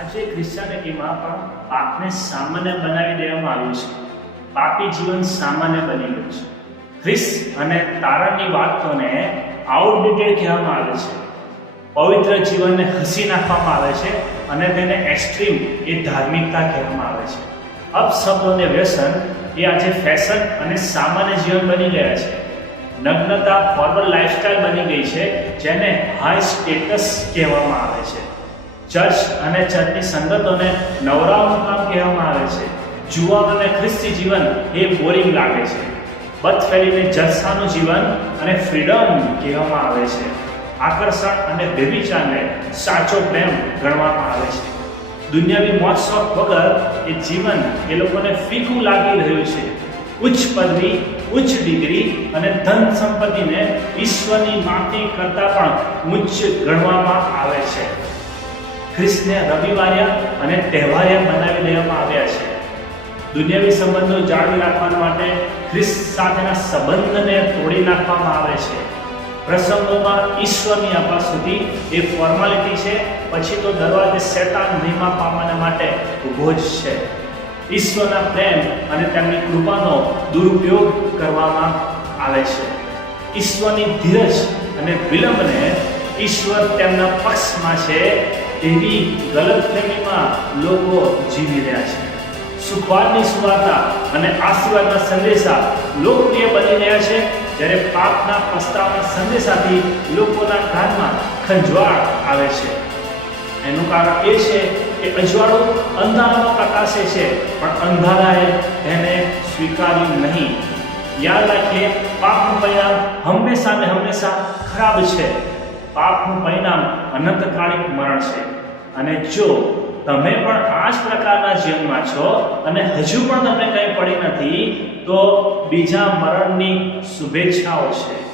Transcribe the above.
આજે ક્રિશ્ચિયાનિટીમાં પણ પાપને સામાન્ય બનાવી દેવામાં આવ્યું છે. પાપી જીવન સામાન્ય બની ગયું છે. ખ્રિસ અને તારાની વાતોને આઉટડેટેડ કહેવામાં આવે છે. પવિત્ર જીવનને હસી નાખવામાં આવે છે અને તેને એક્સ્ટ્રીમ એ ધાર્મિકતા કહેવામાં આવે છે. અપશબ્દોને વ્યસન એ આજે ફેશન અને સામાન્ય જીવન બની ગયા છે. નગ્નતા ફોર્મલ લાઇફસ્ટાઇલ બની ગઈ છે જેને હાઈ સ્ટેટસ કહેવામાં આવે છે. ચર્ચ અને ચર્ચની સંગતોને નવરાવનું કામ કહેવામાં આવે છે. જુવાન અને ખ્રિસ્તી જીવન એ બોરિંગ લાગે છે. બથ ફેરીને જલસાનું જીવન અને ફ્રીડમ કહેવામાં આવે છે. આકર્ષણ અને બેબીચાને સાચો પ્રેમ ગણવામાં આવે છે. દુનિયાની મોજ શોખ વગર એ જીવન એ લોકોને ફીકું લાગી રહ્યું છે. ઉચ્ચ પદવી, ઉચ્ચ ડિગ્રી અને ધન સંપત્તિને ઈશ્વરની માફી કરતાં પણ ઉચ્ચ ગણવામાં આવે છે. ખ્રિસ્તને રવિવાર્યા અને તહેવારિયા બનાવી દેવામાં આવ્યા છે. દુનિયાવી સંબંધો જાળવી રાખવા માટે ખ્રિસ્ત સાથેના સંબંધને તોડી નાખવામાં આવે છે. પ્રસંગોમાં ઈશ્વરની આપવા સુધી એ ફોર્માલિટી છે, પછી તો દરવાજે શેતાન નિમા પામવાના માટે ઊભો જ છે. ઈશ્વરના પ્રેમ અને તેમની કૃપાનો દુરુપયોગ કરવામાં આવે છે. ઈશ્વરની ધીરજ અને વિલંબને ઈશ્વર તેમના પક્ષમાં છે એવી ગલતફહેમીમાં લોકો જીવી રહ્યા છે. સુખવાદની સુવાર્તા અને આશીર્વાદના સંદેશા લોકપ્રિય બની રહ્યા છે. જ્યારે પાપના પસ્તાવના સંદેશાથી લોકોના કાનમાં ખંજવાળ આવે છે. એનું કારણ એ છે કે અજવાળું અંધારામાં પ્રકાશે છે, પણ અંધારાએ એને સ્વીકાર્યું નહીં. યાદ રાખીએ, પાપનું પરિણામ હંમેશા ને હંમેશા ખરાબ છે. પાપનું પરિણામ અનંતકાલિક મરણ છે. અને જો તમે પણ આ જ પ્રકારના જીવનમાં છો અને હજુ પણ તમને કંઈ પડી નથી, તો બીજા મરણની શુભેચ્છાઓ છે.